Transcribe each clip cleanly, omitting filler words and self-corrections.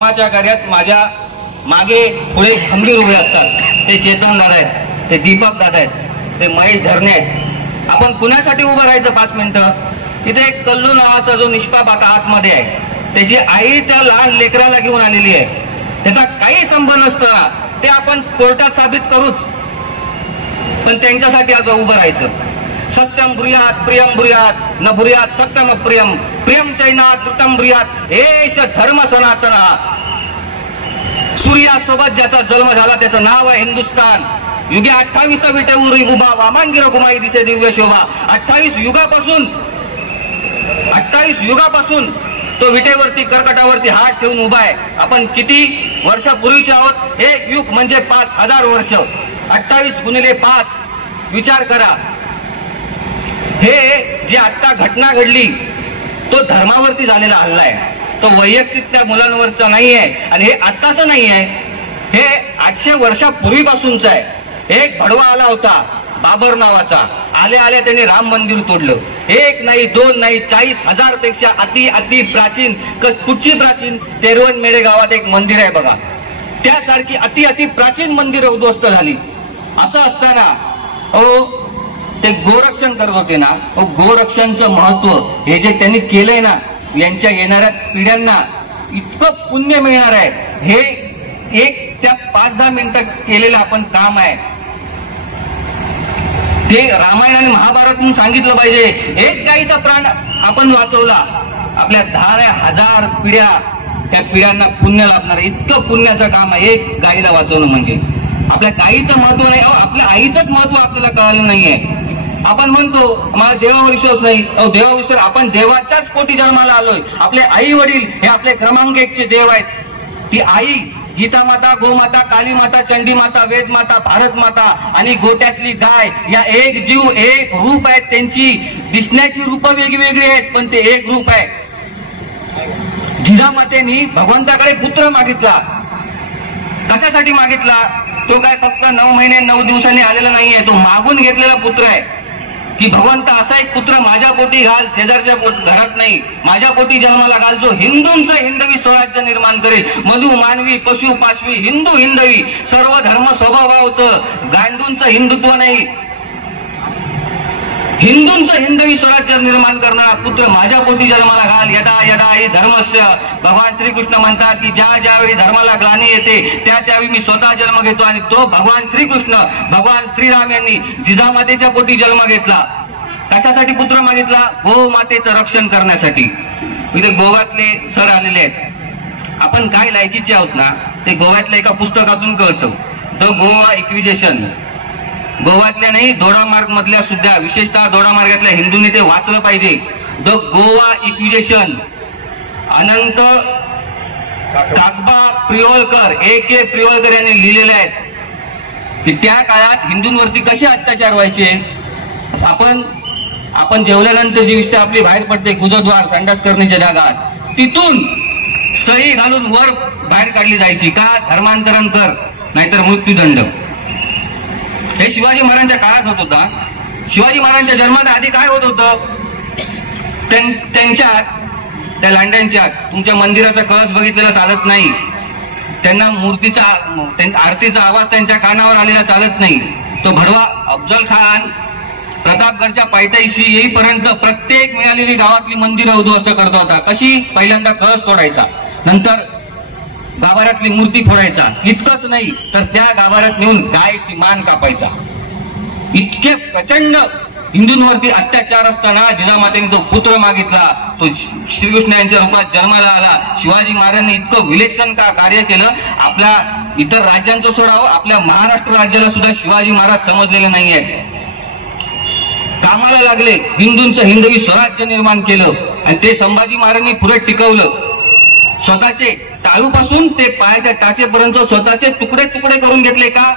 धर्माच्या कार्यात माझ्या मागे पुढे खंबीर उभे असतात ते चेतन दादा आहेत, ते दीपक दादा आहेत, ते महेश धरणे आहेत. आपण कुणासाठी उभं राहायचं 5 मिनिटं? इथे एक कल्लू नावाचा जो निष्पाप आता आतमध्ये आहे, त्याची आई त्या लहान लेकराला घेऊन आलेली आहे. त्याचा काही संबंध नसताना ते आपण कोर्टात साबित करूच, पण त्यांच्यासाठी आता उभं राहायचं. सत्यम ब्रूयात प्रियम ब्रूयात न ब्रूयात सत्यम प्रियम प्रियम चैनात कृतम ब्रूयात एष धर्म सनातन. सूर्यासोबत ज्याचा जन्म झाला त्याचं नाव आहे हिंदुस्थान. युगे 28 विटेवरी उभा वामांगिर कुमाई दिसे दिव्य शोभा. 28 युगापासून तो विटेवरती कर्कटावरती हात ठेवून उभा आहे. आपण किती वर्षापूर्वीचे आहोत? एक युग म्हणजे 5000 वर्ष. 28 गुणिले 5 विचार करा. हे जी आता घटना घडली तो धर्मावरती झालेला हल्ला आहे. तो वैयक्तिक त्या मुलांवरचा नाही आहे आणि हे आत्ताच नाही आहे, हे 800 वर्षापूर्वीपासूनच आहे. एक भडवा आला होता बाबर नावाचा. आले त्यांनी राम मंदिर तोडलं. एक नाही, 2 नाही, 40,000 पेक्षा अति प्राचीन. कुठची प्राचीन? तेरवण मेळे गावात एक मंदिर आहे बघा, त्यासारखी अति प्राचीन मंदिर उद्ध्वस्त झाली. असं असताना ते गोरक्षण करत होते ना. गोरक्षणचं महत्व हे जे त्यांनी केलंय ना, यांच्या येणाऱ्या पिढ्यांना इतकं पुण्य मिळणार आहे. हे एक त्या 5-10 मिनिटं केलेलं आपण काम आहे. ते रामायण आणि महाभारतून सांगितलं पाहिजे. एक गाईचा प्राण आपण वाचवला, आपल्या 10,000 पिढ्या, त्या पिढ्यांना पुण्य लाभणार. इतकं पुण्याचं काम आहे एक गाईला वाचवणं. म्हणजे आपल्या गाईचं महत्व नाही, आपल्या आईचंच महत्व आपल्याला कळालं नाहीये. आपण म्हणतो मला देवावर विश्वास नाही. देवावर विश्वास, आपण देवाच्याच पोटी जन्माला आलोय. आपले आई वडील हे आपले क्रमांक 1 चे देव आहेत. ती आई गीता माता, गोमाता, काली माता, चंडी माता, वेद माता, भारत माता आणि गोट्यातली गाय, या एक जीव एक रूप आहेत. त्यांची दिसण्याची रूप वेगवेगळी आहेत, पण ते एक रूप आहे. जिजामातेनी भगवंताकडे पुत्र मागितला. कशासाठी मागितला? तो काय फक्त 9 महिने 9 दिवसांनी आलेला नाहीये, तो मागून घेतलेला पुत्र आहे. की भगवंत असा एक पुत्र माझ्या पोटी घाल, शेजारच्या घरात नाही, माझ्या पोटी जन्माला घाल, जो हिंदूंचं हिंदवी स्वराज्य निर्माण करेल. मधु मानवी पशु पाशवी हिंदू हिंदवी सर्व धर्म स्वभावाचं, गांडूंचं हिंदुत्व नाही, हिंदूंचं हिंदवी स्वराज्य निर्माण करणारा पुत्र माझ्या पोटी जन्माला घाल. यदा यदा ही धर्मस्य. भगवान श्रीकृष्ण म्हणतात की ज्या ज्यावेळी धर्माला ग्लानी येते त्यावेळी मी स्वतः जन्म घेतो. आणि तो भगवान श्रीकृष्ण, भगवान श्रीराम यांनी जिजामातेच्या पोटी जन्म घेतला. कशासाठी पुत्र मागितला? गो मातेचं रक्षण करण्यासाठी. इथे गोव्यातले सर आलेले आहेत. आपण काय लायकीचे आहोत ना, ते गोव्यातल्या एका पुस्तकातून कळतं. द गोवा इक्विजेशन. गोव्यातल्या नाही, दोडामार्ग मधल्या सुद्धा, विशेषतः दोडामार्गातल्या हिंदूंनी ते वाचलं पाहिजे. The Goa inquisition. Anant Kakba Priolkar, A.K. Priolkar यांनी लिहिलेले आहेत की त्या काळात हिंदूंवरती कसे अत्याचार व्हायचे. आपण जेवल्यानंतर जी विष्ठा आपली बाहेर पडते, गुजद्वार, संडास करण्याच्या जागात, तिथून सळी घालून वर बाहेर काढली जायची. का? धर्मांतरण कर, नाहीतर मृत्यूदंड. हे शिवाजी महाराजांच्या काळात होत होता. शिवाजी महाराजांच्या जन्मात आधी काय होत होतं? त्यांच्या त्या लांड्यांच्या, तुमच्या मंदिराचा कळस बघितलेला चालत नाही, त्यांना मूर्तीचा आरतीचा आवाज त्यांच्या कानावर आलेला चालत नाही. तो भडवा अफजल खान प्रतापगडच्या पायथ्याशी येईपर्यंत प्रत्येक मिळालेली गावातली मंदिरं उद्ध्वस्त करत होता. कशी? पहिल्यांदा कळस तोडायचा, नंतर गाभाऱ्यातली मूर्ती फोडायचा. इतकंच नाही तर त्या गाभाऱ्यात नेऊन गायची मान कापायचा. इतके प्रचंड हिंदूंवरती अत्याचार असताना जिजामातेने तो पुत्र मागितला. तो श्रीकृष्ण यांच्या रूपात जन्माला आला. शिवाजी महाराजांनी इतकं विलक्षण कार्य केलं. आपल्या इतर राज्यांचं सोडावं, आपल्या महाराष्ट्र राज्याला सुद्धा शिवाजी महाराज समजलेले नाही आहेत. कामाला लागले, हिंदूंचं हिंदवी स्वराज्य निर्माण केलं आणि ते संभाजी महाराजांनी पुढे टिकवलं. स्वतःचे टाळूपासून ते पायाच्या टाचेपर्यंत स्वतःचे तुकडे तुकडे करून घेतले. का?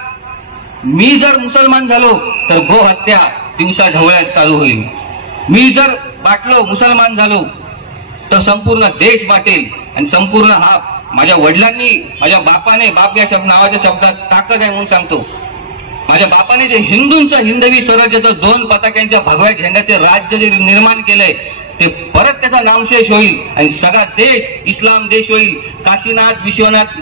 मी जर मुसलमान झालो तर गो हत्या दिवसा ढवळ्यात चालू होईल. मी जर बाटलो, मुसलमान झालो तर संपूर्ण देश बाटेल. आणि संपूर्ण हा माझ्या वडिलांनी, माझ्या बापाने, बाप या नावाच्या शब्दात ताकद आहे म्हणून सांगतो, माझ्या बापाने जे हिंदूंचं हिंदवी स्वराज्याचं 2 पताक्यांच्या भगव्या झेंड्याचे राज्य जे निर्माण केलंय, ते परत त्याचा नामशेष होईल आणि सगळा देश इस्लाम देश होईल. काशीनाथ विश्वनाथ